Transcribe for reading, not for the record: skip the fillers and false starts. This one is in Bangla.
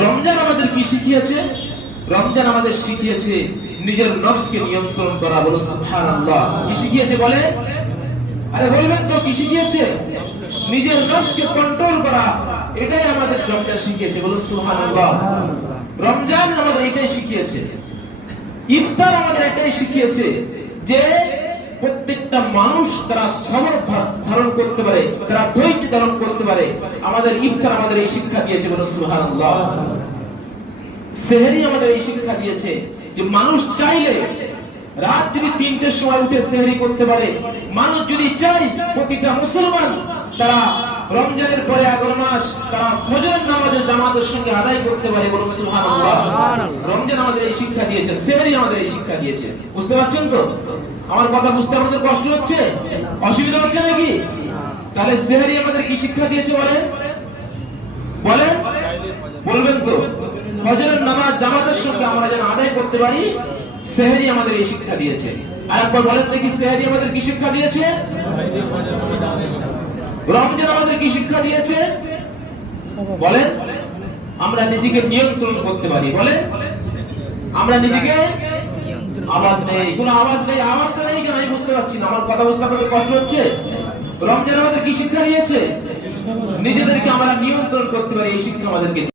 রমজান আমাদের কি শিখিয়েছে? রমজান আমাদের শিখিয়েছে নিজের নফসকে নিয়ন্ত্রণ করা। বলুন সুবহানাল্লাহ। কি শিখিয়েছে বলে? আরে বলবেন তো কি শিখিয়েছে? নিজের নফসকে কন্ট্রোল করা। এটাই আমাদের রমজান শিখিয়েছে। বলুন সুবহানাল্লাহ। রমজান আমাদের এটাই শিখিয়েছে। ইফতার আমাদের এটাই শিখিয়েছে যে প্রত্যেকটা মানুষ তারা সবর ধারণ করতে পারে, তারা ধৈর্য ধারণ করতে পারে। আমাদের ইফতার আমাদের এই শিক্ষা দিয়েছে। বলুন সুবহানাল্লাহ। সেহরি আমাদের এই শিক্ষা দিয়েছে যে মানুষ চাইলে রাত যদি 3টের সময় উঠে সেহরি করতে পারে, মানুষ যদি চায় প্রতিটা মুসলমান তারা রমজানের পরে 11 মাস তারা ফজরের নামাজ জামাতের সঙ্গে আদায় করতে পারে। বলুন সুবহানাল্লাহ। রমজান আমাদের এই শিক্ষা দিয়েছে, সেহরি আমাদের এই শিক্ষা দিয়েছে। বুঝতে পারছেন তো? আমার কথা বুঝতে আপনাদের কষ্ট হচ্ছে? অসুবিধা হচ্ছে নাকি? তাহলে সেহরি আমাদের কি শিক্ষা দিয়েছে বলেন? বলেন, বলবেন তো? ফজরের নামাজ জামাতের সঙ্গে আমরা যেন আদায় করতে পারি, সেহরি আমাদের এই শিক্ষা দিয়েছে। আরেকবার বলেন দেখি, সেহরি আমাদের কি শিক্ষা দিয়েছে? রমজান আমাদের কি শিক্ষা দিয়েছে? বলেন। আমরা নিজেকে নিয়ন্ত্রণ করতে পারি। বলেন, আমরা নিজেকে আওয়াজ নেই, কোনো আওয়াজ নেই। আওয়াজটা নেই কেন আমি বুঝতে পারছি না। আমার কথা বুঝতে আপনাদের কষ্ট হচ্ছে? রমজান আমাদের কি শিক্ষা দিয়েছে? নিজেদেরকে আমরা নিয়ন্ত্রণ করতে পারি, এই শিক্ষা আমাদেরকে